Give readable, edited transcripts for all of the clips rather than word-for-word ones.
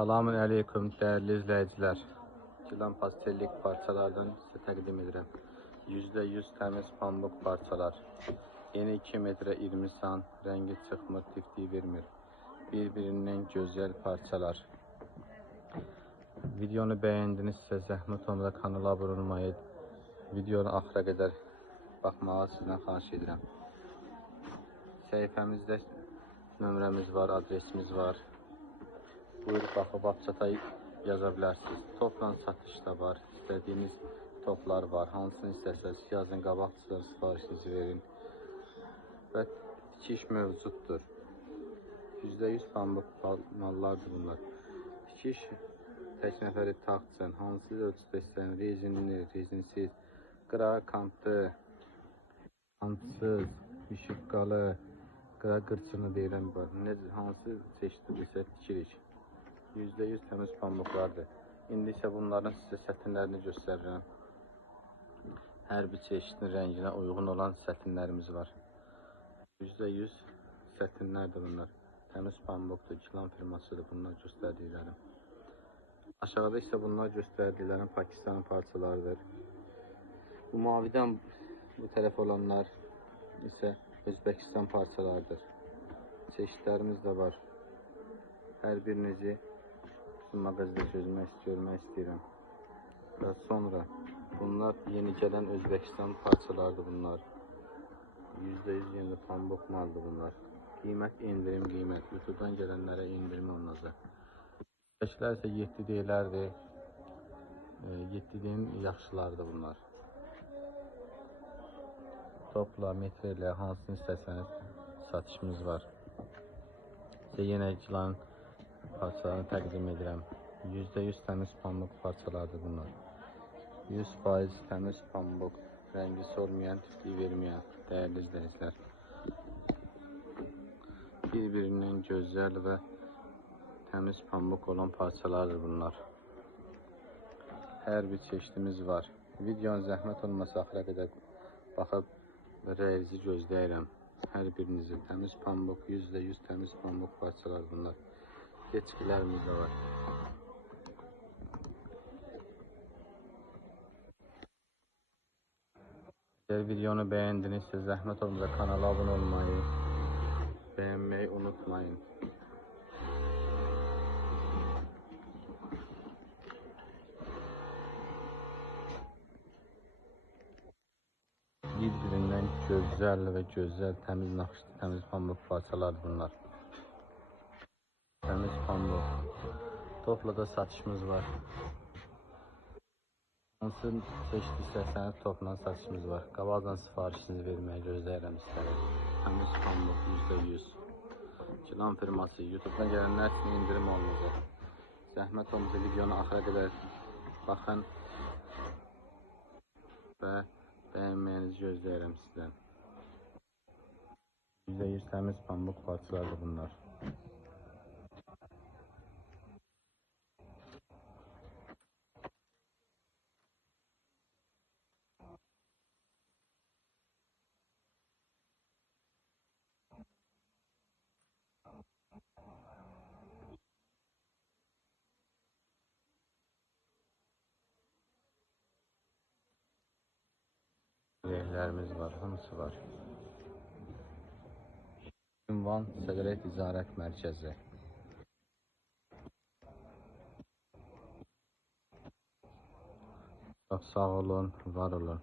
Salamün əleykum dəyərli izləyicilər. Gilan pastellik parçalardan sizə təqdim edirəm. %100 təmiz pambıq parçalar. Yeni 2 metrə 20 san, rəngi çıxmır, tiftiyi vermir. Birbirindən gözəl parçalar. Videonu bəyəndinizsə zəhmət olmasa kanala abunə olmayı, videonu axıra qədər baxmağı sizdən xahiş edirəm. Səhifəmizdə nömrəmiz var, adresimiz var. Buyurub baxıb WhatsApp-a yaza bilərsiniz. Topla satış da var. İstədiyiniz toplar var. Hansını istəsəniz yazın, qabaqçıdan sifarişinizi verin. Və tikiş mövcuddur. %100 pambıq mallardır bunlar. Tikiş tək nəfəri taxtçın, hansı ölçüdə istəyən, rezinli, rezinsiz, qıra kantı, kantsız, üşüqqalı, qıra qırçını deyilən var. Hansı çeşiddirsə tikirik. %100 təmiz pambıqlardır. İndi isə bunların sizə sətinlərini göstərirəm. Hər bir çeşidin rənginə uyğun olan sətinlərimiz var. %100 sətinlərdir bunlar. Təmiz pambıqdır, Gilan firmasıdır bunlar göstərdiklərim. Aşağıda isə bunlar göstərdiklərim Pakistanın parçalarıdır. Bu mavidən bu tərəf olanlar isə Özbəkistan parçalarıdır. Çeşidlərimiz də var. Hər birinizi mağazada görmək istəyirəm. Və sonra bunlar yeni gələn Özbəkistan parçalarıdır bunlar. %100 yeni pambıq maldır bunlar. Qiymət indirim qiymət. YouTube'dan gələnlərə indirim olunacaq. Üstəkilər isə 7 deylərdir. 7-nin yaxşılardır bunlar. Topla, metrlə, hansını istəsəniz satışımız var. Sizə yenə Gilan parçalarını təqdim edirəm. %100 təmiz pambıq parçalardır bunlar. 100% təmiz pambıq, rəngi solmayan, tiftiyi verməyən dəyərli izləyicilər. Bir-birindən gözəl və təmiz pambıq olan parçalardır bunlar. Hər bir çeşidimiz var. Videonun zəhmət olmasa axıra qədər baxıb rəyinizi gözləyirəm. Hər birinizi təmiz pambıq, %100 təmiz pambıq parçalar bunlar. Keçkilərimiz də var. Əgər videonu bəyəndinizsə zəhmət olmasa kanala abunə olmayı, bəyənməyi unutmayın. Bir-birindən gözəl və gözəl təmiz naxışlı, təmiz pambıq parçalardır bunlar. Təmiz pambıq. Topla da satışımız var. Hansı çeşid istəsəniz topla satışımız var. Qabaqdan sifarişinizi verməyə gözləyirəm istəyirəm. Təmiz pambıq %100. Gilan firması. YouTube'dan gələnlər indirim olunacaq. Zəhmət olmasa videonu axıra qədər baxın və bəyənməyinizi gözləyirəm sizdən. %100 təmiz pambıq parçalardır bunlar. Rəhlərimiz var, hamısı var. Ünvan Sədrə Ticarət Mərkəzi. Çox sağ olun, var olun.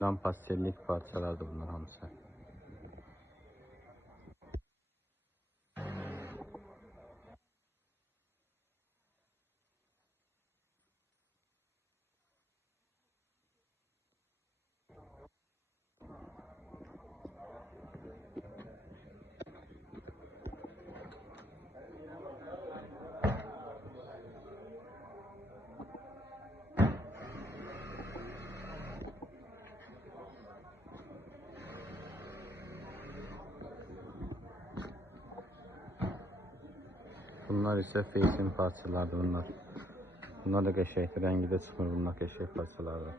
Gilan pastellik parçalardır bunlar hamısı. Bunlar ise feysin parçalardır bunlar. Bunlar da qəşəngdir, rəngi də çıxmır, bunlar qəşəng parçalardır.